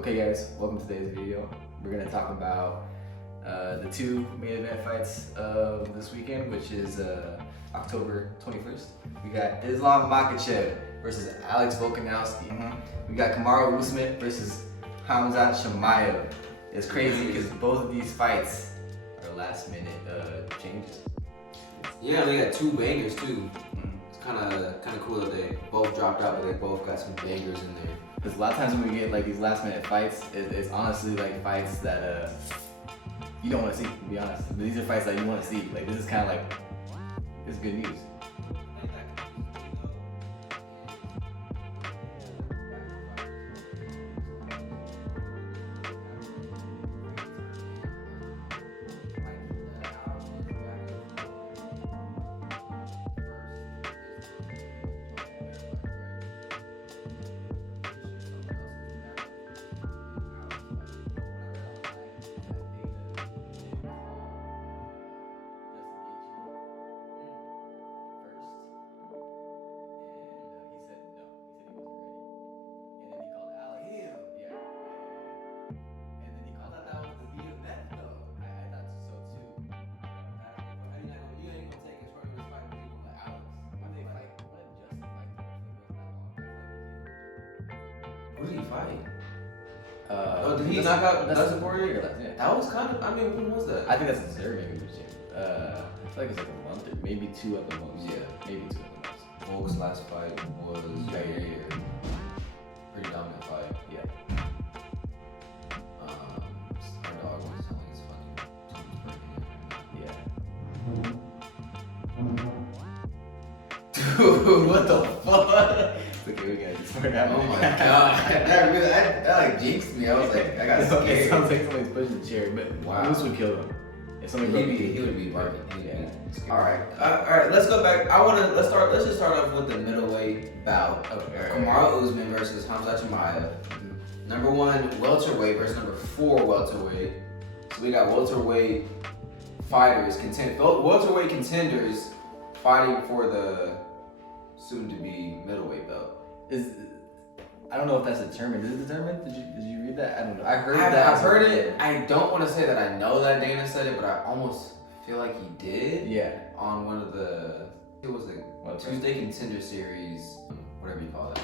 Okay guys, welcome to today's video. We're going to talk about the two main event fights of this weekend, which is October 21st. We got Islam Makhachev versus Alex Volkanovski. We got Kamaru Usman versus Khamzat Chimaev. It's crazy because both of these fights are last minute changes. Yeah, they got two bangers too. It's kind of cool that they both dropped out, but they both got some bangers in there. Because a lot of times when we get like these last minute fights, it's honestly like fights that you don't want to see, to be honest. But these are fights that you want to see. Like this is kind of like, it's good news. Who did he fight? Did he knock out Dustin Poirier? Yeah. That was kind of, when was that? I think that's deserving. I feel like it's like a month or maybe two at the most. Yeah. Maybe two at the most. Volk's last fight was pretty dominant fight. Yeah. Our dog was telling me it's funny. Yeah. Dude, what the fuck? Okay, we gotta just start happening. Oh my god, that like jinxed me. I was like, I got scared. It sounds like somebody's pushing the chair, but wow. This would kill him. If somebody he would be barking. Yeah. All right. Let's go back. Let's just start off with the middleweight bout. Okay. Kamaru Usman versus Khamzat Chimaev. Number 1 welterweight versus number 4 welterweight. So we got welterweight fighters, welterweight contenders fighting for the soon-to-be middleweight belt. I don't know if that's determined. Is it determined? Did you read that? I don't know. I heard I've heard it. I don't want to say that I know that Dana said it, but I almost feel like he did. Yeah. On one of the, it was the Tuesday Contender Series, whatever you call it.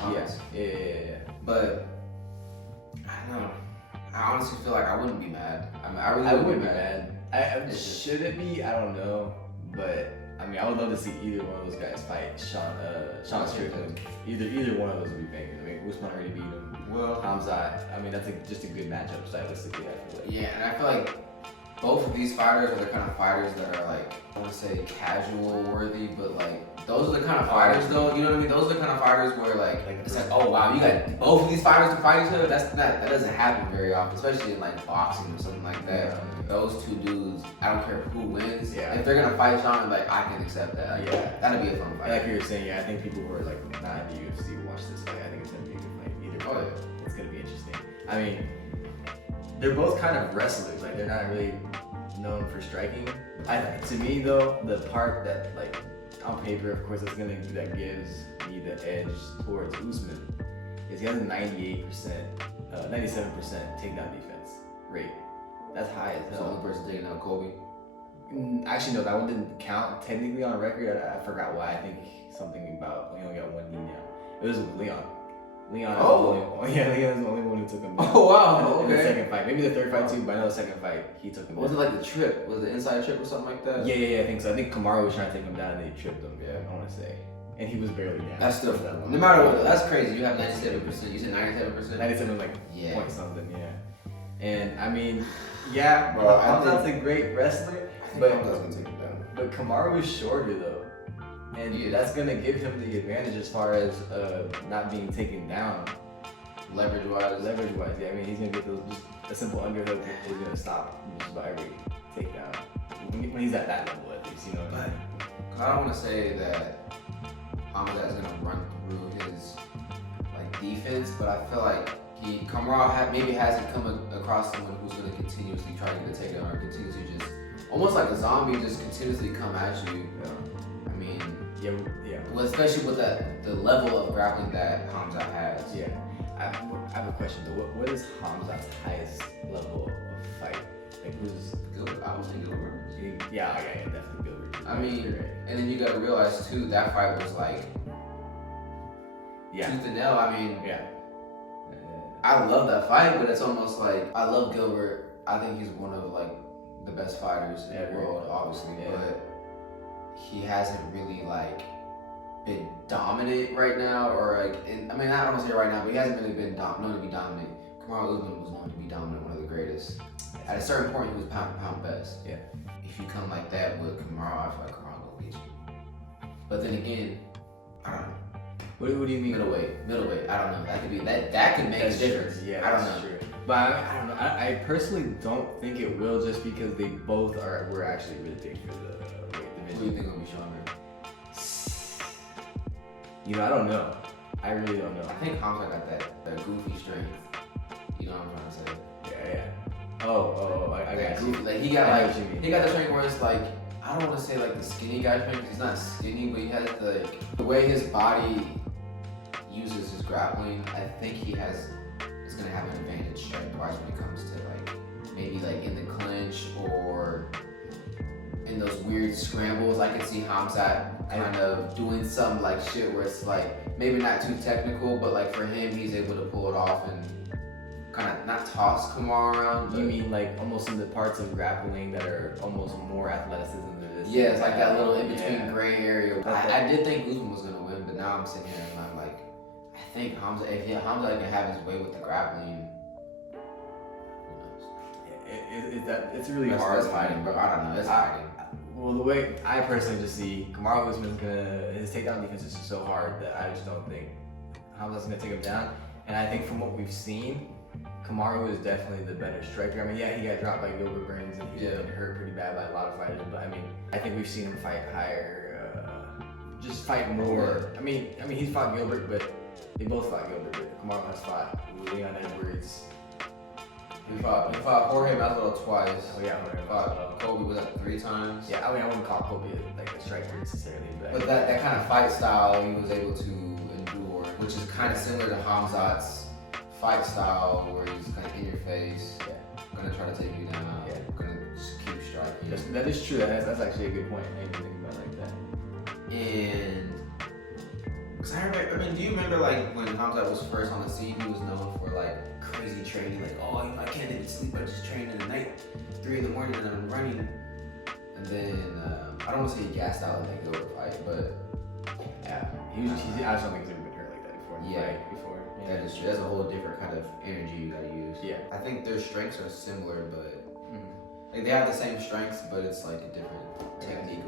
Yeah. But I don't know. I honestly feel like I wouldn't be mad. I really wouldn't be mad. Should it be? I don't know. But I mean, I would love to see either one of those guys fight Sean Strickland. Either one of those would be bangers. I mean, Usman already beat him. Well, Khamzat. I mean, that's just a good matchup stylistically. I feel like. Yeah, and I feel like both of these fighters are the kind of fighters that are like, I want to say casual worthy, but like those are the kind of fighters though. You know what I mean? Those are the kind of fighters where like it's like, oh wow, you got both of these fighters to fight each other. That doesn't happen very often, especially in like boxing or something like that. Yeah. Those two dudes, I don't care who wins. Yeah. If they're gonna fight Sean, like I can accept that. Yeah. That'd be a fun fight. Like you were saying, I think people who are like not in the UFC will watch this fight. I think it's gonna be a good fight. Either way, it's gonna be interesting. I mean, they're both kind of wrestlers. Like they're not really known for striking. To me though, the part that like on paper, of course, that gives me the edge towards Usman is he has a 97% takedown defense rate. That's high as That's the hell. only person taking out Kobe. Actually, no, that one didn't count technically on record. I forgot why. I think something about we only got one knee now. It was Leon. Leon's the only one who took him down. Oh wow, in the second fight. Maybe the third fight too, but I know the second fight he took him down. Was it like the trip? Was it the inside trip or something like that? Yeah, I think so. I think Kamaru was trying to take him down and they tripped him, I want to say. And he was barely down. That's still, no matter what, that's crazy. You have 97%. You said 97%? 97 like yeah. Point something, yeah. And I mean, yeah, bro, Khamzat's a great wrestler, but gonna take him down. But Kamaru is shorter though. And that's gonna give him the advantage as far as not being taken down. Leverage wise, yeah. I mean, he's gonna get those. Just a simple underhook is gonna stop just about every takedown when he's at that level, at least, you know. But I don't want to say that Khamzat is gonna run through his like defense, but I feel like Kamaru maybe hasn't come across someone who's gonna continuously try to get a takedown or continuously just almost like a zombie, just continuously come at you. Yeah. I mean, yeah. Well, especially with the level of grappling that Khamzat has. Yeah. I have a question though. What is Hamzat's highest level of fight? Like who's Gilbert? I would say Gilbert. Yeah, definitely Gilbert. I mean, right. and then you gotta realize too, that fight was like Yeah. tooth and nail. I mean, Yeah. I love that fight, but it's almost like I love Gilbert. I think he's one of like the best fighters in the world, obviously, but he hasn't really like been dominant right now, or like, I mean, I don't want to say right now, but he hasn't really been known to be dominant. Kamaru Usman was known to be dominant, one of the greatest. At a certain point, he was pound for pound best. Yeah. If you come like that with Kamaru, I feel like Kamaru gonna beat you. But then again, I don't know. What do you mean? Middleweight. I don't know. That could be that could make a difference. Yeah, I don't know. True. But I don't know. I personally don't think it will, just because they both were actually really big for the weight division. Who do you think will be stronger? I don't know. I really don't know. I think Hamza got that goofy strength. You know what I'm trying to say? Yeah. Oh, I got goofy. you. Like he got I know what you mean. he got the strength where it's like, I don't want to say like the skinny guy strength, because he's not skinny, but he has the way his body uses his grappling. I think is gonna have an advantage strength-wise when it comes to like maybe like in the clinch or in those weird scrambles. I can see Hamzat kind of doing some like shit where it's like maybe not too technical, but like for him, he's able to pull it off and kind of not toss Kamaru around. You mean like almost in the parts of grappling that are almost more athleticism than this? Yeah, it's like that little in between gray area. That's I did think Usman was gonna win, but now I'm sitting here and I'm like, I think Hamza, if Hamza can have his way with the grappling, it's really hard fighting, bro. I don't know. It's fighting. Well, the way I personally just see Kamaru Usman's his takedown defense is just so hard that I just don't think Hamza's gonna take him down. And I think from what we've seen, Kamaru is definitely the better striker. I mean, yeah, he got dropped by Gilbert Burns and he's been hurt pretty bad by a lot of fighters. But I mean, I think we've seen him fight higher, just fight more. I mean, he's fought Gilbert, but they both fought Gilbert. But Kamaru has fought Leon Edwards. He fought Jorge Masvidal twice. Oh yeah, He fought Kobe was that 3 times. Yeah, I mean, I wouldn't call Kobe like a striker necessarily, but that kind of fight style he was able to endure, which is kind of similar to Hamzat's fight style, where he's kind of in your face, gonna try to take you down, gonna just keep striking. That is true. That's actually a good point. I didn't think about it like that. And cause I mean, do you remember like when Hamzat was first on the scene? He was known for like crazy training, like, oh, I can't even sleep, I just train in the night, 3 in the morning, and I'm running. And then I don't want to say he gassed out in that Gilbert fight, but yeah, I just don't think he's ever been hurt like that before. Before. That is true. That's a whole different kind of energy you gotta use. Yeah. I think their strengths are similar, but like they have the same strengths, but it's like a different technique.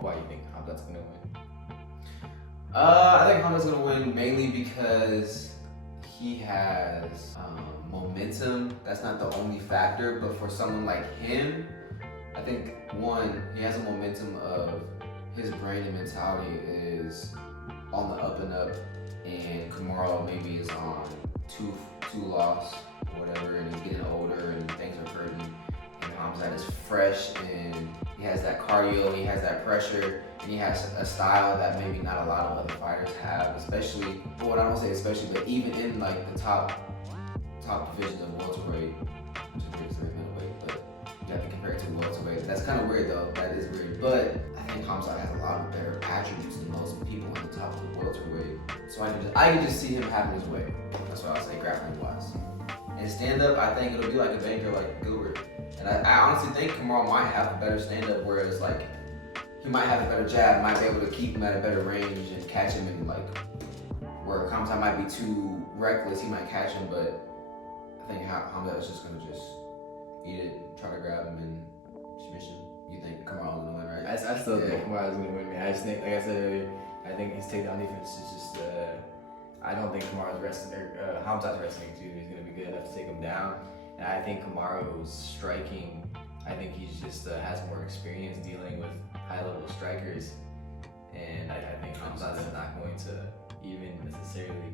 Why do you think Hamzat's gonna win? I think Hamzat's gonna win mainly because he has momentum. That's not the only factor, but for someone like him, I think one, he has a momentum of his brain and mentality is on the up and up, and Kamaru maybe is on two loss, whatever, and he's getting older and things are hurting. And Hamzat is fresh and he has that cardio, he has that pressure, and he has a style that maybe not a lot of other fighters have, especially, well, I don't say especially, but even in like the top divisions of welterweight, which is basically middleweight, but you have to compare it to welterweight. That's kind of weird though, that is weird. But I think Hamzat has a lot of better attributes than most people on the top of the welterweight. So I can just see him having his way. That's what I would say, grappling wise. And stand up, I think it'll be like a banker like Gilbert. And I honestly think Kamaru might have a better stand up, whereas like he might have a better jab, might be able to keep him at a better range and catch him in like where Hamzat might be too reckless, he might catch him, but I think Hamzat is just gonna eat it, try to grab him and submission. You think Kamaru's gonna win, right? I still think Kamaru's gonna win, man. I just think, like I said earlier, I think his takedown defense is just. I don't think Kamaru's wrestling, or Hamzat's wrestling too. He's gonna be good enough to take him down. And I think Kamaru's striking. I think he's just has more experience dealing with high-level strikers, and I think Hamzat is not going to even necessarily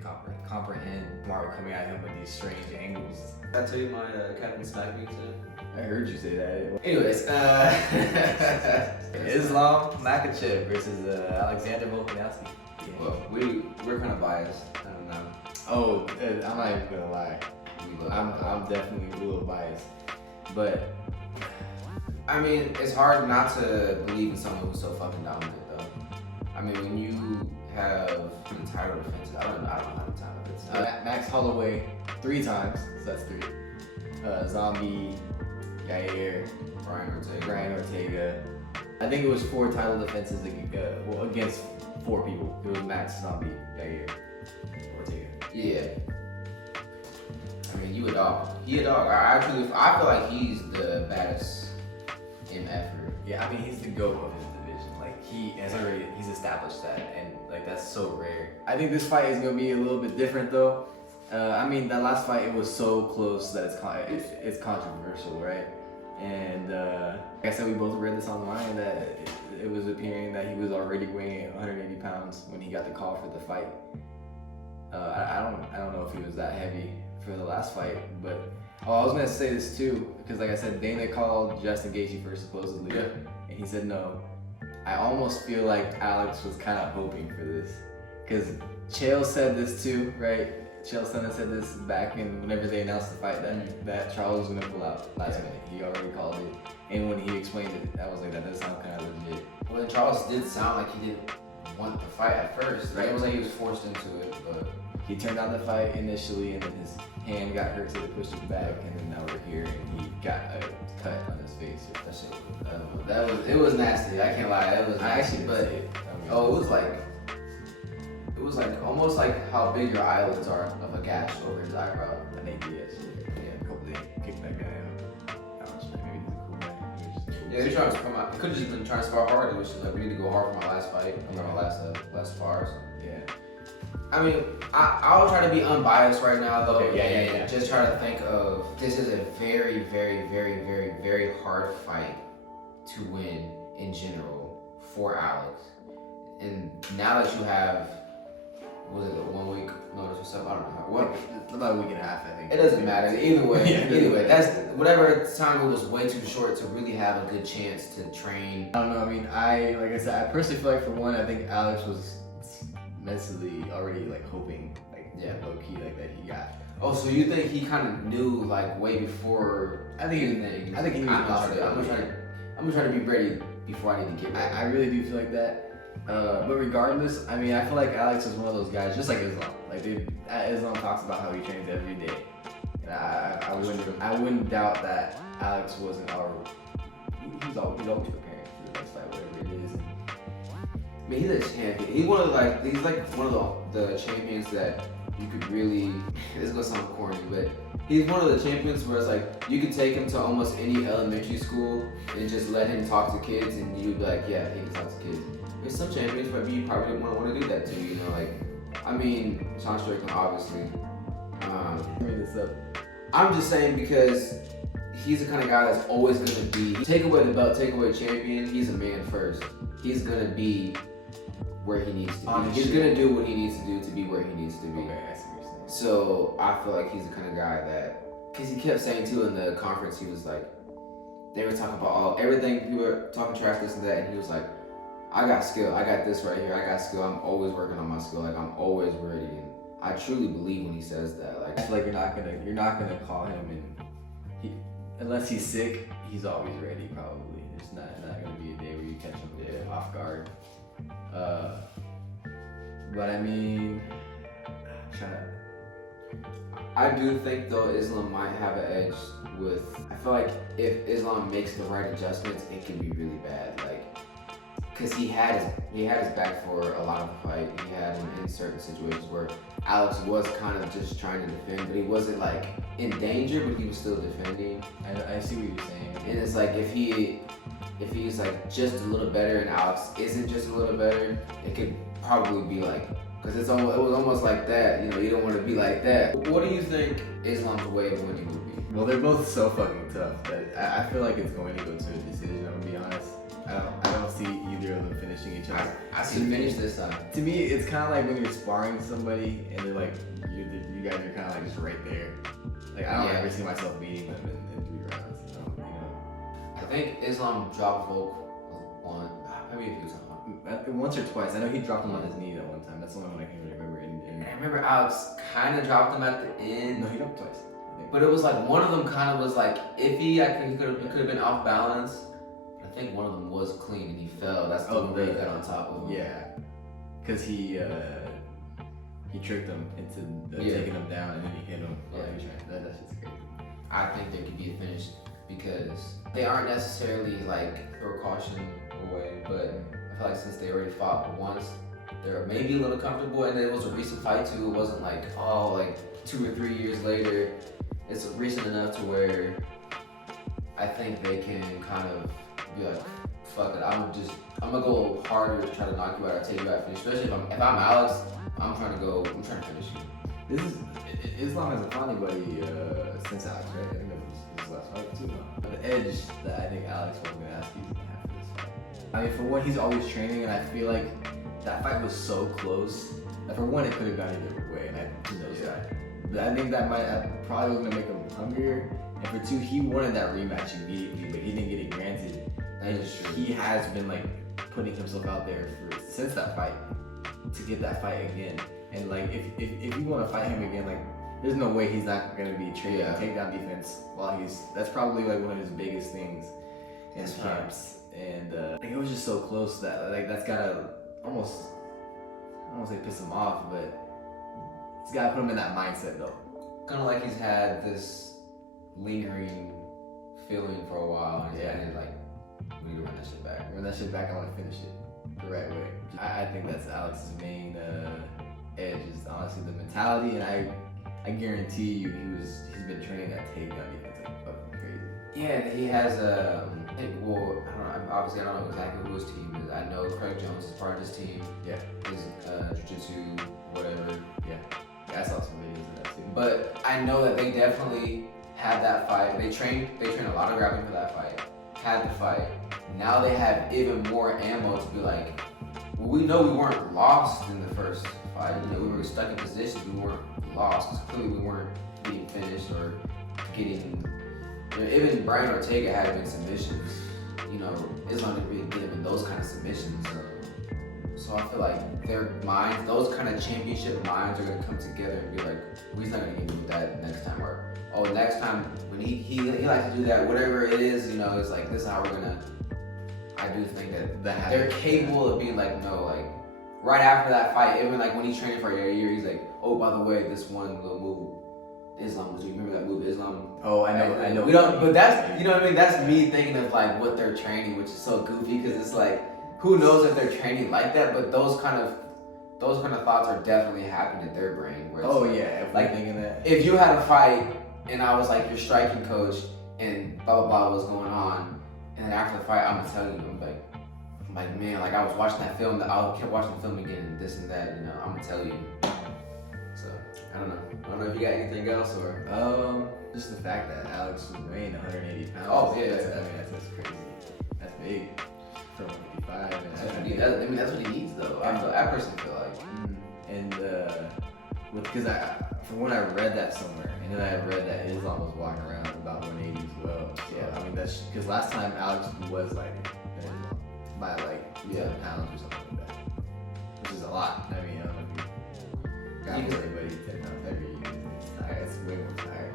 comprehend Kamaru coming at him with these strange angles. Did I tell you my Captain Smack me today? I heard you say that. Anyways, Islam Makhachev versus Alexander Volkanovski. Well, we're kind of biased. I don't know. Oh, I'm not even gonna lie. I'm definitely a little biased, but I mean, it's hard not to believe in someone who's so fucking dominant, though. I mean, when you have an title defenses, I don't know how many title defenses. Max Holloway 3 times, so that's 3. Zombie, Yair, Brian Ortega. I think it was 4 title defenses against 4 people. It was Max, Zombie, Yair, Ortega. Yeah. I mean, you a dog. He a dog. I feel like he's the baddest in effort. Yeah, I mean he's the GOAT of his division. Like he's established that, and like that's so rare. I think this fight is gonna be a little bit different though. I mean that last fight, it was so close that it's controversial, right? And like I said, we both read this online that it was appearing that he was already weighing 180 pounds when he got the call for the fight. I don't know if he was that heavy for the last fight, but I was gonna say this too, because like I said, Dana called Justin Gaethje first supposedly, and he said no. I almost feel like Alex was kind of hoping for this, because Chael said this too, right? Chael Sonnen said this back whenever they announced the fight that Charles was gonna pull out last minute. He already called it, and when he explained it, I was like, that does sound kind of legit. Well, Charles did sound like he didn't want the fight at first, right? It was like he was forced into it, but he turned down the fight initially, and then his hand got hurt, so they pushed it back, and then now we're here, and he got a cut on his face. That shit, it was nasty. I can't lie, it was I nasty. actually But it was like almost like how big your eyelids are of a gash over his eyebrow. and they did shit. Yeah, a couple days, kicked that guy out. I don't know, maybe he's a cool guy. Yeah, they're trying to come out. It could have just been trying to spar hard. It was just like, we need to go hard for my last fight. I'm my last spars. Yeah. I mean, I'll try to be unbiased right now, though. Okay, yeah. Just try to think of, this is a very, very, very, very, very hard fight to win in general for Alex. And now that you have, was it a 1 week notice or something? I don't know. What? About a week and a half, I think. It doesn't matter. Either way, Yeah, that's whatever time, it was way too short to really have a good chance to train. I don't know. I mean, like I said, I personally feel like for one, I think Alex was mentally already like hoping, like low key, like that he got. Oh, so you think he kind of knew like way before? I think he knew. I'm gonna try to be ready before I need to get ready. I really do feel like that. But regardless, I mean, I feel like Alex is one of those guys, just like Islam. Like Islam talks about how he trains every day, and I wouldn't doubt that Alex wasn't already. He's always preparing for the next fight, whatever it is. I mean, he's a champion. He's one of the champions that you could really. This is gonna sound corny, but he's one of the champions where it's like you could take him to almost any elementary school and just let him talk to kids, and you'd be like, yeah, he can talk to kids. There's some champions where you probably wouldn't want to do that to, you know, like, I mean, Sean Strickland, obviously. Bring this up. I'm just saying because he's the kind of guy that's always gonna be, take away the belt, take away champion, he's a man first. He's gonna be where he needs to be. He's gonna do what he needs to do to be where he needs to be. Okay, I see what you're saying. So I feel like he's the kind of guy that, because he kept saying too in the conference, he was like, they were talking about everything, we were talking trash, this and that, and he was like, I got skill, I got this right here, I got skill, I'm always working on my skill, like I'm always ready. And I truly believe when he says that. Like, I feel like you're not gonna call him, and unless he's sick, he's always ready. Probably it's not gonna be a day where you catch him off guard. But I mean, I do think though Islam might have an edge with. I feel like if Islam makes the right adjustments, it can be really bad. Like, cause he had his back for a lot of the fight. He had him in certain situations where Alex was kind of just trying to defend, but he wasn't like in danger, but he was still defending. I see what you're saying. And it's like if he's like just a little better and Alex isn't just a little better, it could probably be like, because it was almost like that. You know, you don't want to be like that. What do you think Islam's way of winning would be? Well, they're both so fucking tough that I feel like it's going to go to a decision. I'm gonna be honest. I don't see either of them finishing each other. I see finish this time. To me, it's kind of like when you're sparring somebody and they're like, you guys are kind of like just right there. Like I don't ever see myself beating them in 3 rounds. So, you know. I think Islam dropped Volk maybe a few times. Once or twice. I know he dropped him on his knee that one time. That's the only one I can really remember. And I remember Alex kind of dropped him at the end. No, he dropped twice. But it was like one of them kind of was like iffy. I think he could have been off balance. But I think one of them was clean and he fell. That's the one where he got on top of him. Yeah, because he tricked him into taking him down and then he hit him. Yeah. That's just crazy. I think there could be a finish because they aren't necessarily like throw caution away, but I feel like since they already fought once, they're maybe a little comfortable, and it was a recent fight too. It wasn't like 2 or 3 years later. It's recent enough to where I think they can kind of be like, fuck it, I'm gonna go harder to try to knock you out or take you out, finish. Especially if I'm Alex, I'm trying to finish you. Islam has a funny buddy since Alex, right? I think that was his last fight too. The edge that I think Alex was gonna ask you after this fight. I mean, for one, he's always training, and I feel like that fight was so close. That for one, it could have gone either way, and he knows that. But I think that probably was gonna make him hungrier. And for two, he wanted that rematch immediately, but he didn't get it granted. And he has been like putting himself out there since that fight to get that fight again. And like, if you want to fight him again, like, there's no way he's not gonna be training takedown defense while that's probably like one of his biggest things in his camps. And like, it was just so close that like that's gotta almost, I don't want to say piss him off, but it's gotta put him in that mindset though. Kind of like he's had this lingering feeling for a while, and he's like, we need to run that shit back. Run that shit back. I want to finish it the right way. I think that's Alex's main edge is honestly the mentality, and I guarantee you he's been training that takedown defense like fucking crazy. Yeah, he has obviously I don't know exactly who his team is. I know Craig Jones is part of his team. Yeah. His jiu-jitsu, whatever. Yeah. I saw some videos of that too. But I know that they definitely had that fight. They trained a lot of grappling for that fight. Had the fight. Now they have even more ammo to be like, well, we know we weren't lost in the first fight. You know, we were stuck in position. We weren't lost because clearly we weren't being finished or getting. You know, even Brian Ortega had been submissions. You know, Islam didn't really get him in those kind of submissions. So I feel like their minds, those kind of championship minds, are gonna come together and be like, well, he's not gonna get me with that next time, or next time when he likes to do that, whatever it is, you know, it's like this is how we're gonna. I do think that they're capable of being like, no, like right after that fight, even like when he's training for a year, he's like, oh, by the way, this one little move, Islam, do you remember that move, Islam? Oh, I know. We don't, but that's, you know what I mean? That's me thinking of like what they're training, which is so goofy because it's like, who knows if they're training like that? But those kind of thoughts are definitely happening in their brain. Where it's if like thinking that. If you had a fight and I was like your striking coach and blah blah blah was going on, and then after the fight I'm gonna tell you, I'm like man, like I was watching that film, I kept watching the film again, and this and that, you know, I'm gonna tell you. So I don't know if you got anything else or just the fact that Alex was weighing 180 pounds. Oh yeah, that's crazy. That's big for 155. That's what he needs though. I personally feel like. And because from when I read that somewhere, and then I read that Islam was walking around about 180 as well. So I mean that's because last time Alex was lighter than Islam by like 7 pounds or something like that, which is a lot. I mean, I don't know if you got everybody 10 pounds heavier. It's way more tired.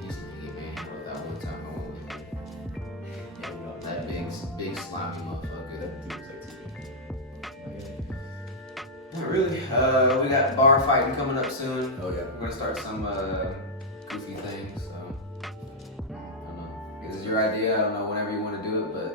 He used to be a man that one time. That big slimy motherfucker. That dude was like 2. Not really. We got bar fighting coming up soon. Oh yeah. We're gonna start some goofy things. So I don't know. This is your idea. I don't know whenever you want to do it, but